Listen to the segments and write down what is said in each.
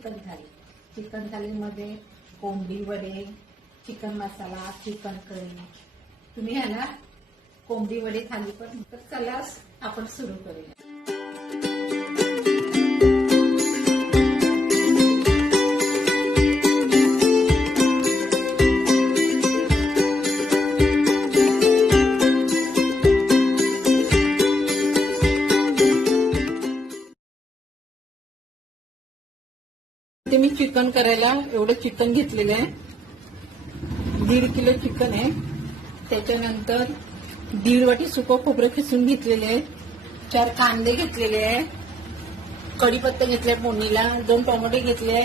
Chicken थाली. Chicken थालीमध्ये कोंबडी वडे, chicken मसाला, chicken curry. तुम्ही ह्याला कोंबडी वडे थाली पण. तर चला आपण सुरू करूया. ते मी चिकन करायला एवढं चिकन घेतलेलं आहे. 1.5 किलो चिकन आहे. त्याच्यानंतर 1.5 वाटी सुकं खोबरं खिसून घेतलेले आहे. 4 कांदे घेतलेले आहे. कढीपत्ता घेतलाय फोडणीला. 2 टोमॅटो घेतले.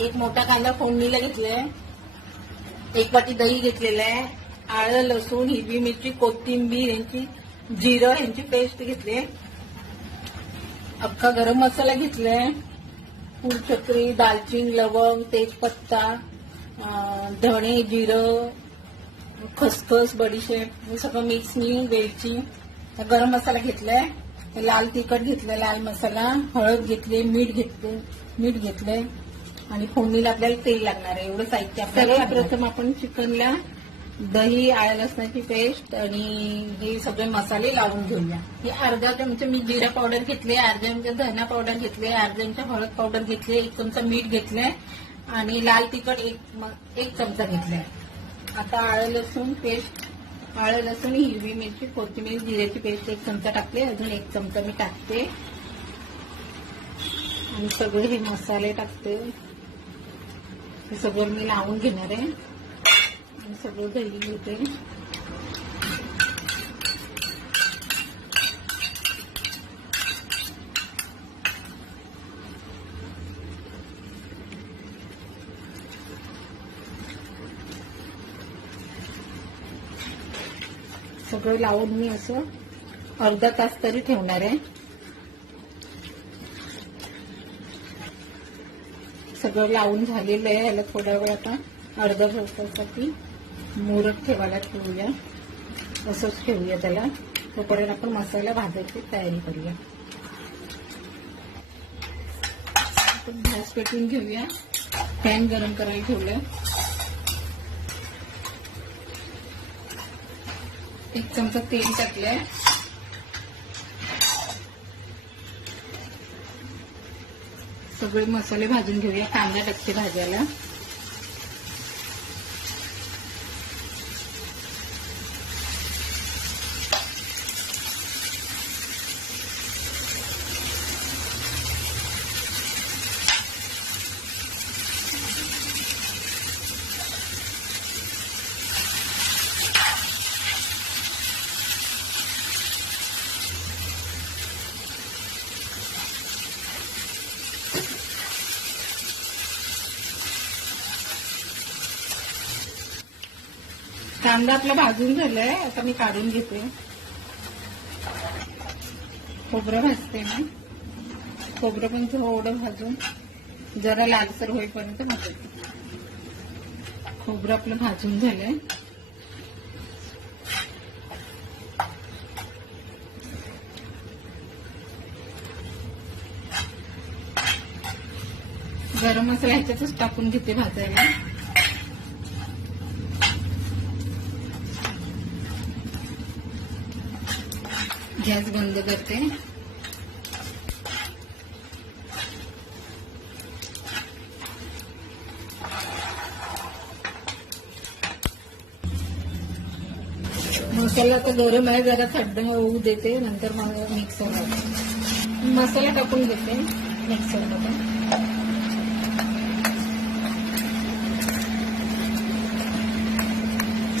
1 मोठा कांदा फोडणीला घेतलाय. 1 वाटी दही घेतलेलं आहे. आलं, लसूण, हिरवी मिरची, कोथिंबीर यांची, जिरं यांची पेस्ट घेतली. अख्खा गरम मसाला घेतलाय. फुलचक्री, दालचिनी, लवंग, तेजपत्ता, धणे, जिरं, खसखस, बडीशेप हे सगळं मिक्स मिळून वेलची. गरम मसाला घेतलाय. लाल तिखट घेतलं, लाल मसाला, हळद घेतले, मीठ घेतलंय आणि फोडणीला आपल्याला तेल लागणार आहे. एवढं साहित्य आपल्याला. प्रथम आपण चिकनला दही, आलं लसणाची पेस्ट आणि हे सगळे मसाले लावून घेऊया. हे अर्धा चमचा मी जिरा पावडर घेतले, अर्धा चमचा धना पावडर घेतले, अर्धा चमचा हळद पावडर घेतले, 1 चमचा मीठ घेतलंय आणि लाल तिखट 1 चमचा घेतलाय. आता आलं लसूण पेस्ट, आलं लसूण, हिरवी मिरची, कोथिंबीर, जिऱ्याची पेस्ट 1 चमचा टाकले. अजून 1 चमचा मी टाकते आणि सगळे हे मसाले टाकते. हे सगळं मी लावून घेणार आहे. सगळं दही घेते. सगळं लावून मी असं अर्धा तास तरी ठेवणार आहे. सगळं लावून झालेलं आहे. याला थोडा वेळ आता अर्धा तासासाठी मुरत ठेवायला ठेवूया. असंच ठेवूया त्याला. तोपर्यंत आपण मसाला भाजायची तयारी करूया. आपण गॅस पेटवून घेऊया. पॅन गरम करायला ठेवलं. 1 चमचा तेल टाकलंय. सगळे मसाले भाजून घेऊया. कांदा टाकते भाजायला. कांदा आपला भाजून झालाय. आता मी काढून घेते. खोबरं भाजते मी. खोबरं पण थोडं भाजून जरा लालसर होईपर्यंत भाजते. खोबरं आपलं भाजून झालंय. गरम मसाला ह्याच्यातच टाकून घेते भाजायला. गॅस बंद करते. मसाला तर गरम आहे. जरा थंड होऊ देते. नंतर मिक्सर मसाला टाकून घेते मिक्सरमध्ये.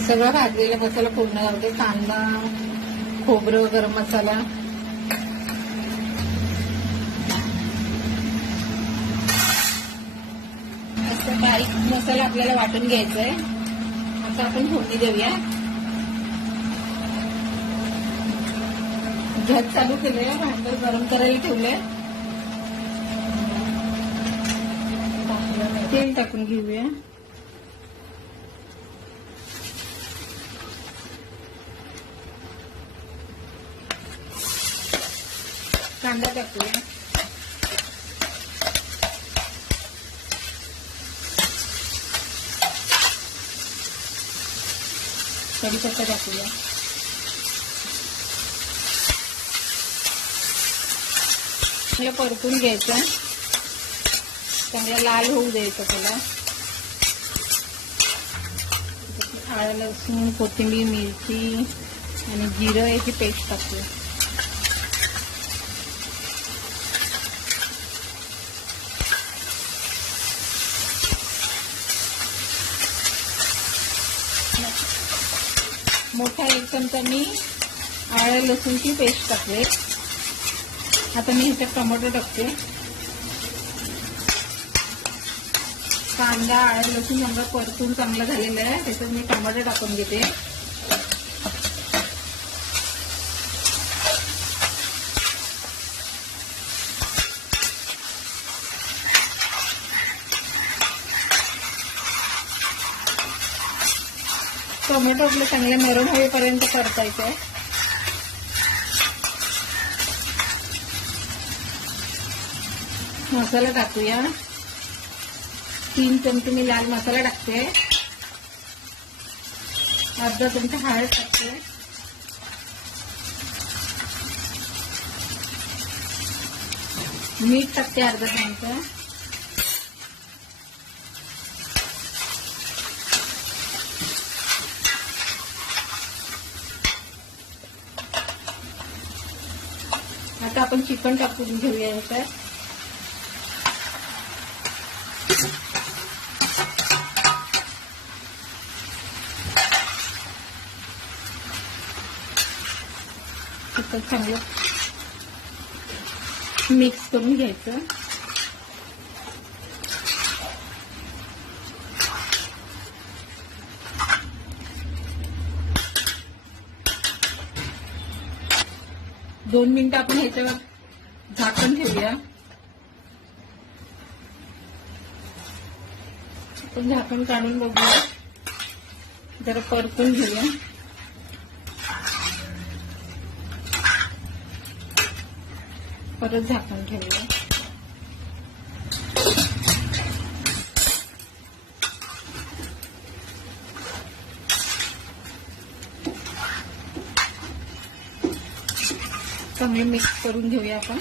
सगळा भाजलेला मसाला पूर्ण करते. कांदा, खोबरं, गरम मसाला. असं बारीक मसाला आपल्याला वाटून घ्यायचा आहे. आता आपण फोडणी देऊया. गॅस चालू केलंय. भांडं गरम करायला ठेवलंय. तेल टाकून घेऊया. कांदा टाकूया. कढीपत्ता टाकूया. चांगलं परतून घ्यायचं, चांगलं लाल होऊ द्यायचं त्याला. आलं लसूण कोथिंबीर मिरची आणि जिरं याची पेस्ट टाकूया. मोठा 1 चमचा मी आलं लसूणची पेस्ट टाकले. आता मी ह्याच्यात टोमॅटो टाकते. कांदा आलं लसूण चांगला परतून चांगला झालेला आहे, त्याच्यात मी टोमॅटो टाकून घेते. टोमॅटो आपलं चांगले नरम होईपर्यंत परतायचं आहे. मसाला टाकूया. 3 चमचे मी लाल मसाला टाकते. अर्धा चमचा हळद टाकते. मीठ टाकते अर्धा चमचा. आता आपण चिकन टाकून घेऊया याच्यात. चिकन चांगलं मिक्स करून घ्यायचं. दोन मिनिटं आपण ह्याच्यावर झाकण ठेवूया. आपण झाकण काढून बघूया, जरा परतून घेऊया. परत झाकण ठेवूया. चांगले मिक्स करून घेऊया आपण.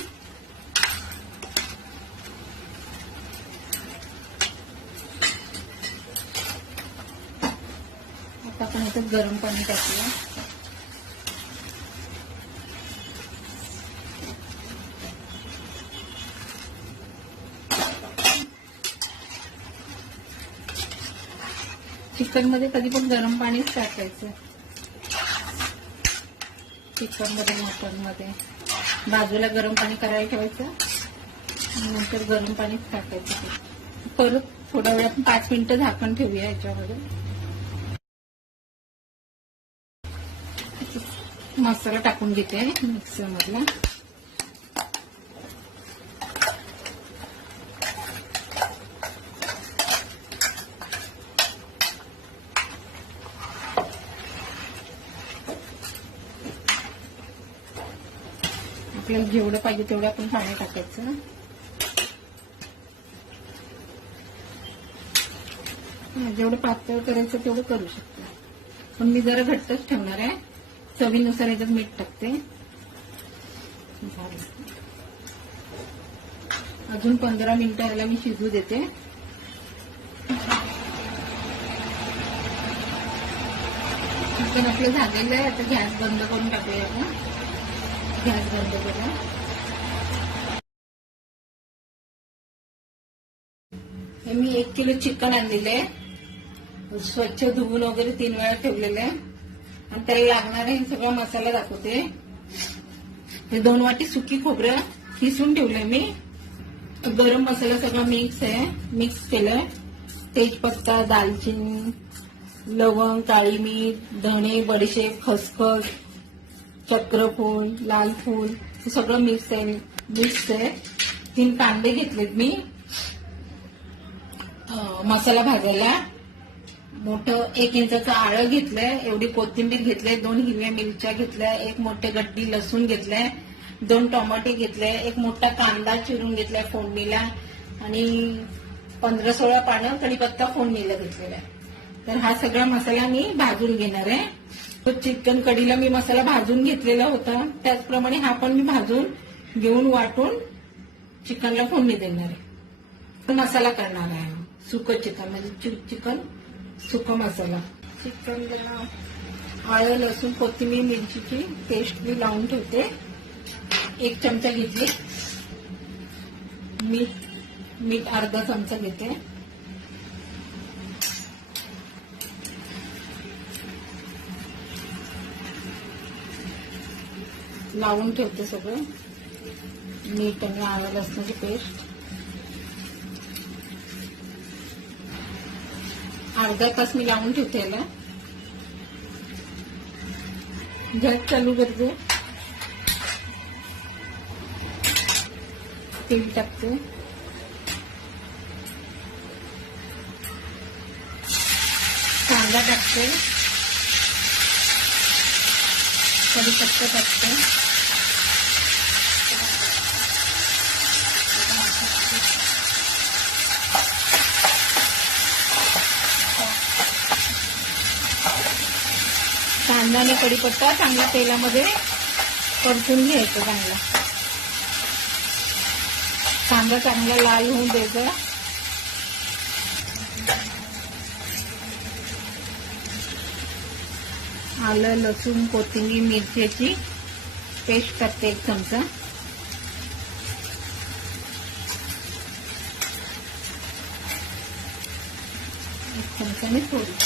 आता आपण याच्यात गरम पाणी टाकूया. चिकन मध्ये कधी पण गरम पाणीच टाकायचं. चिकन मध्ये मटन मध्ये बाजूला गरम पाणी करायला ठेवायचं, नंतर गरम पाणीच टाकायचं. परत थोड्या वेळ आपण 5 मिनिटं झाकण ठेवूया याच्यामध्ये. मसाला टाकून घेते मिक्सर मधला. आपल्याला जेवढं पाहिजे तेवढं आपण पाणी टाकायचं. जेवढं पातळ करायचं तेवढं करू शकतो, पण मी जरा घट्टच ठेवणार आहे. चवीनुसार याच्यात मीठ टाकते. अजून 15 मिनिटं याला मी शिजू देते. चिकन आपलं झालेलं आहे. आता गॅस बंद करून टाकूया आपण. गॅस बंद करा. हे मी 1 किलो चिकन आणलेलं आहे. स्वच्छ धुवून वगैरे 3 वेळा ठेवलेलं आहे. आणि त्याला लागणारा हे सगळा मसाला दाखवते. हे 2 वाटी सुकी खोबरं किसून ठेवलंय मी. गरम मसाला सगळा मिक्स केलाय. तेजपत्ता, दालचिनी, लवंग, काळी मिठ, धणे, बडीशेप, खसखस, चक्रफूल, लाल फूल हे सगळं मिक्स आहे. 3 कांदे घेतलेत मी मसाला भाजायला. मोठं 1 इंचाचं आळं घेतलंय. एवढी कोथिंबीर घेतलंय. 2 हिरव्या मिरच्या घेतल्या. 1 मोठे गड्डी लसूण घेतलाय. 2 टोमॅटो घेतले. 1 मोठा कांदा चिरून घेतलाय फोडणीला. आणि 15-16 पानं कढीपत्ता फोडणीला घेतलेला आहे. तर हा सगळा मसाला मी भाजून घेणार आहे. तो चिकन कढीला मी मसाला भाजून घेतलेला होता, त्याचप्रमाणे हा पण मी भाजून घेऊन वाटून चिकनला फोडणी देणार आहे. मसाला करणार आहे सुकं चिकन, म्हणजे चिकन सुका मसाला. चिकनला आलं, लसूण, कोथिंबीर, मिरचीची पेस्ट मी लावून ठेवते. 1 चमचा घेतली. मीठ अर्धा चमचा घेते. लावून ठेवते सगळं. मीठ आणि आलं लसणाची पेस्ट. अर्धा तास मी लावून ठेवते याला. गॅस चालू करते. तेल टाकते. कांदा टाकते. कढीपत्ता टाकते. कांदा आणि कढीपत्ता चांगला तेलामध्ये परतून घ्यायचं. कांदा चांगला लाल होऊन द्यायचा. आलं, लसूण, कोथिंबीर, मिरच्याची पेस्ट टाकते 1 चमचा. चमचाने थोडी.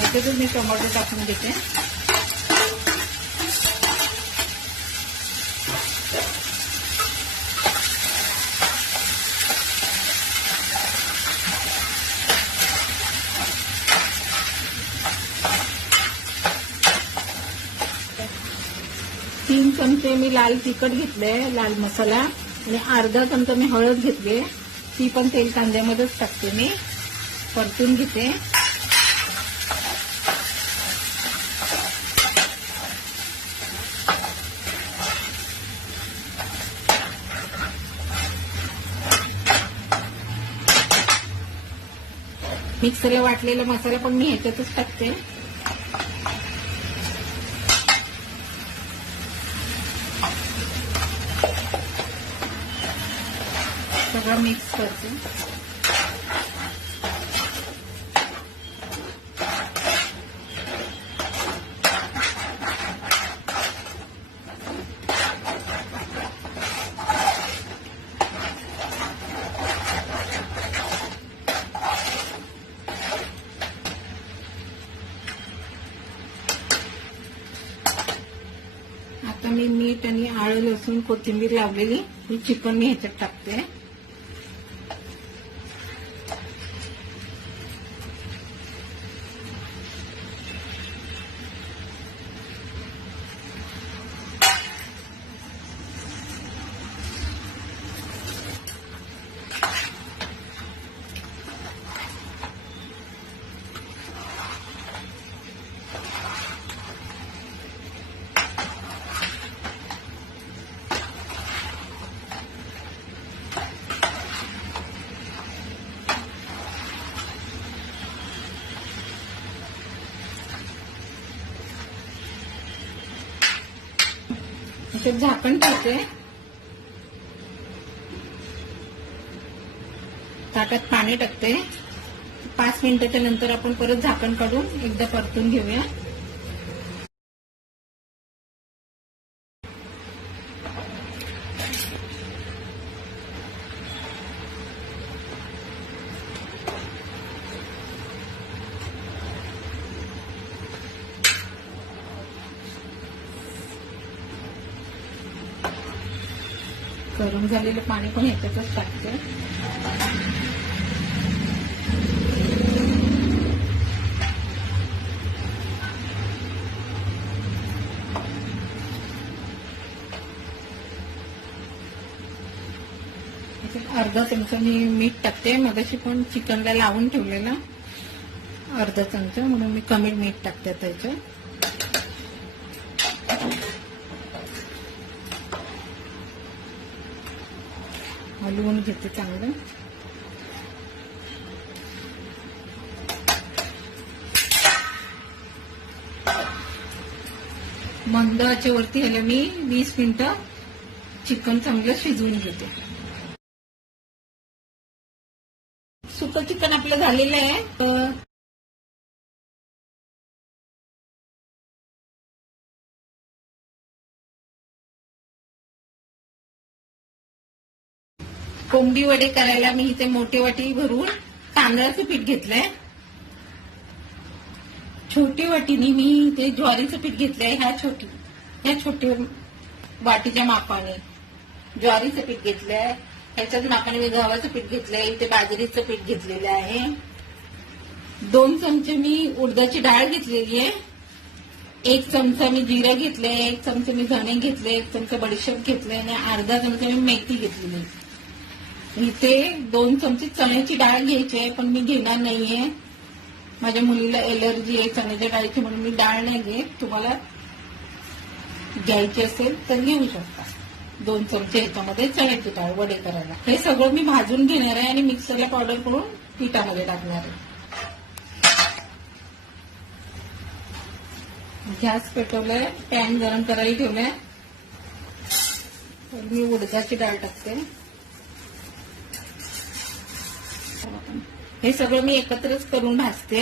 त्याच्यातच मी टोमॅटो टाकून देते. तीन चमचे मी लाल तिखट घेतलंय, लाल मसाला, आणि अर्धा चमचा मी हळद घेतली. ती पण तेल कांद्यामध्येच टाकते. मी परतून घेते. मिक्सरला वाटलेला मसाला पण मी ह्याच्यातच टाकते. सगळं मिक्स करते. आता मी मीठ आणि आलं, लसूण, कोथिंबीर लावलेली ही चिकन मी ह्याच्यात टाकते. त्याच्यात झाकण ठेवते. ताटात पाणी टाकते. 5 मिनिटाच्या नंतर आपण परत झाकण काढून एकदा परतून घेऊया. गरम झालेलं पाणी पण ह्याच्यातच टाकते. अर्धा चमचा मी मीठ टाकते. मगाशी पण चिकनला लावून ठेवलेलं अर्धा चमचा, म्हणून मी कमी मीठ टाकते त्याच्यात. हलवून घेते चांगलं. मंद आचेवरती ह्याला मी 20 मिनिटं चिकन चांगलं शिजवून घेते. सुकं चिकन आपलं झालेलं आहे. कोंबडी वडे करायला मी इथे मोठी वाटी भरून तांदळाचं पीठ घेतलंय. छोटी वाटीने मी इथे ज्वारीचं पीठ घेतलंय. ह्या छोट्या वाटीच्या मापाने ज्वारीचं पीठ घेतलंय. ह्याच्याच मापाने मी गव्हाचं पीठ घेतलंय. इथे बाजरीचं पीठ घेतलेलं आहे. 2 चमचे मी उडदाची डाळ घेतलेली आहे. 1 चमचा मी जिरं घेतले, 1 चमचा मी धणे घेतले, 1 चमचा बडीशेप घेतले आणि अर्धा चमचा मी मेथी घेतलेली. इथे 2 चमचे चण्याची डाळ घ्यायची आहे, पण मी घेणार नाहीये. माझ्या मुलीला एलर्जी आहे चण्याच्या डाळीची, म्हणून मी डाळ नाही घेत. तुम्हाला घ्यायची असेल तर घेऊ शकता. 2 चमचे ह्याच्यामध्ये चण्याची डाळ वडे करायला. हे सगळं मी भाजून घेणार आहे आणि मिक्सरला पावडर करून पिठामध्ये टाकणार आहे. गॅस पेटवलाय, पॅन गरम करायला ठेवलाय. तर मी उडदाची डाळ टाकते. हे सगळं मी एकत्रच करून भाजते.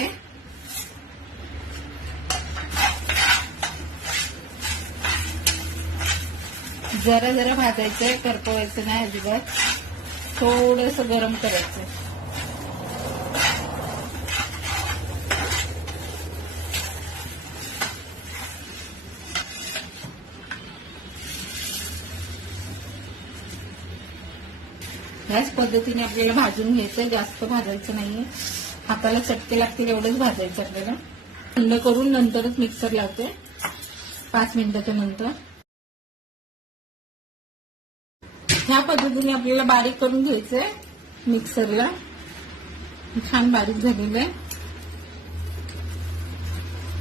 जरा जरा भाजायचंय, करपवायचं नाही अजिबात. थोडंसं गरम करायचं. ह्याच पद्धतीने आपल्याला भाजून घ्यायचं. जास्त भाजायचं नाहीये. हाताला चटके लागतील एवढंच भाजायचं आपल्याला. थंड करून नंतरच मिक्सर लावते 5 मिनिटाच्या नंतर. ह्या पद्धतीने आपल्याला बारीक करून घ्यायचंय मिक्सरला. छान बारीक झालेलं आहे.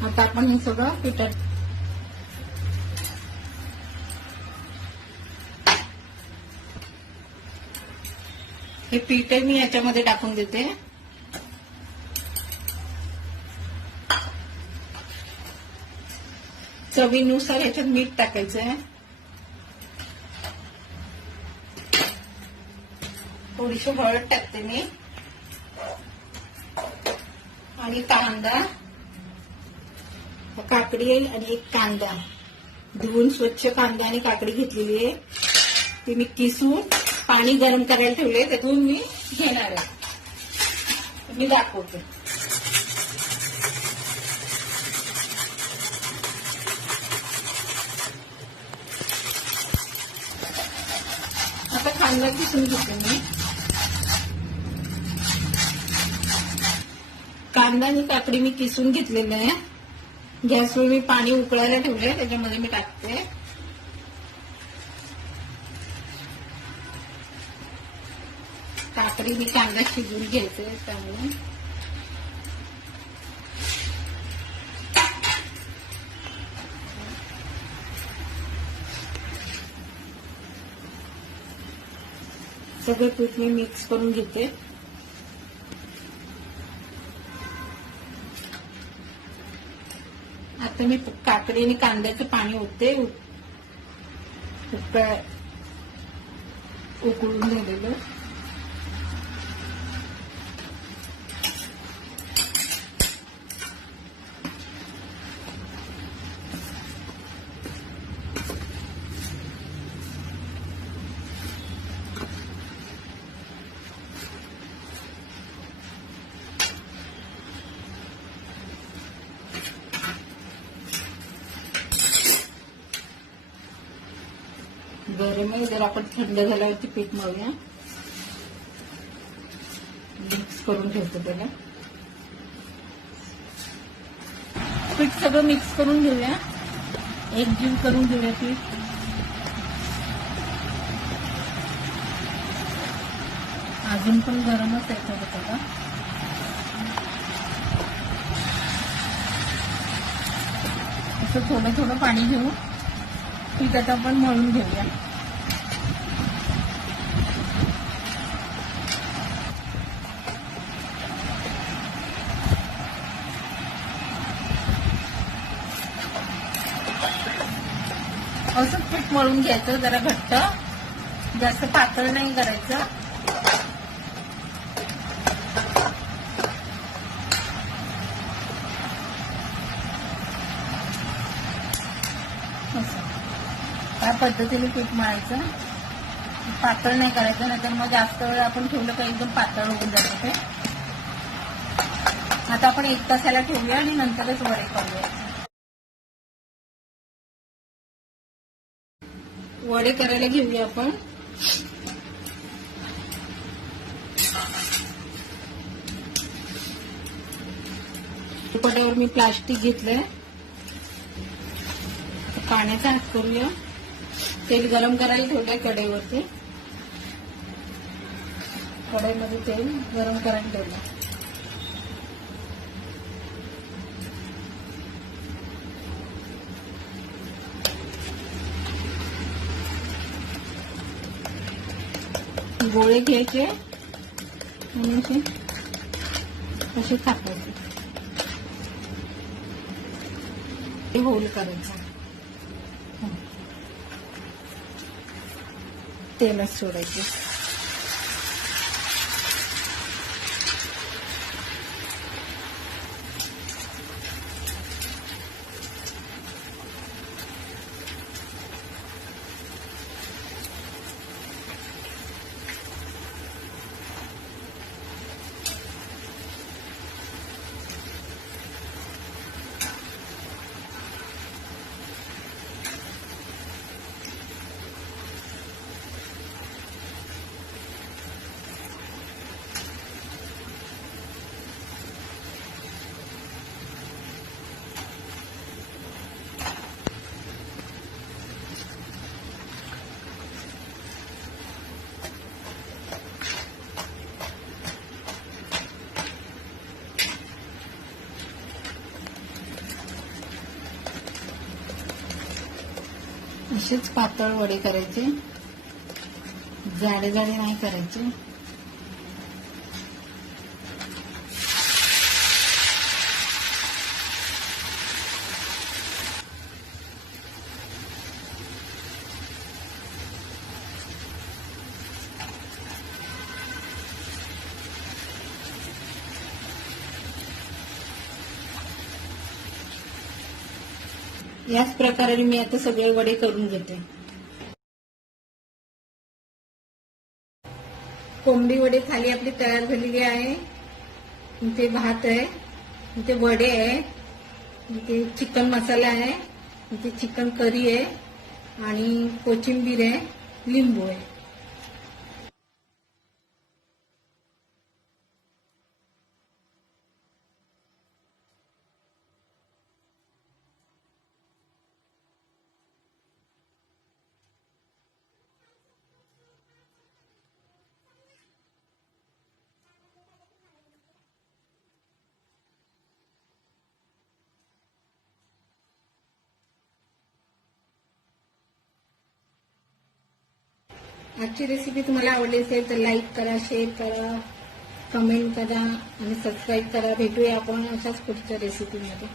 आता आपण हे सगळं पिठात हे पीठ आहे मी याच्यामध्ये टाकून देते. चवीनुसार याच्यात मीठ टाकायचं आहे. थोडीशी हळद टाकते मी आणि कांदा, काकडी आणि एक कांदा धुवून स्वच्छ कांदा आणि काकडी घेतलेली आहे. ती मी किसून पाणी गरम करायला ठेवले, त्यातून मी घेणार आहे. मी दाखवते. आता कांदा किसून घेते मी. कांदा आणि काकडी मी किसून घेतलेलं आहे. गॅसवर मी पाणी उकळायला ठेवले, त्याच्यामध्ये मी टाकते. काकडी मी कांदा शिजून घ्यायचे त्यामुळे. सगळं पीठ मी मिक्स करून घेते. आता मी काकडी आणि कांद्याचं पाणी ओतते. उकळून झालेलं. गरम आहे, जर आपण थंड झाल्यावरती पीठ मळूया. मिक्स करून ठेवतो त्याला. पीठ सगळं मिक्स करून घेऊया. एकजीव करून घेऊया पीठ. अजून पण गरमच आहे थोडं थोडं. असं थोडं थोडं पाणी घेऊ पीठ आता आपण मळून घेऊया. असं पीठ मळून घ्यायचं, जरा घट्ट, जास्त पातळ नाही करायचं. त्या पद्धतीने पीठ मळायचं, पातळ नाही करायचं, नाहीतर मग जास्त वेळ आपण ठेवलं का एकदम पातळ होऊन जातं ते. आता आपण 1 तासाला ठेवूया आणि नंतरच वडे करूया. वडे करायला घेऊया आपण. कढईवर मी प्लास्टिक घेतलंय, पाण्याचा हात करूया. तेल गरम करायला ठेवलंय कढईवरती. कढईमध्ये तेल गरम करायला ठेवलं. गोळे घ्यायचे आणि असे थापायचे, होल करायचा, तेलच सोडायचे. असेच पातळ वडे करायचे, जाडे जाडे नाही करायचे. याच प्रकारे मी आता सगळे वडे करून घेते. कोंबडी वडे थाली आपली तयार झालेली आहे. इथे भात आहे, इथे वडे आहे, इथे चिकन मसाला आहे, इथे चिकन करी आहे आणि कोथिंबीर आहे, लिंबू आहे. आजची रेसिपी तुम्हाला आवडली असेल तर लाईक करा, शेअर करा, कमेंट करा आणि सबस्क्राईब करा. भेटूया आपण अशाच पुढच्या रेसिपीमध्ये.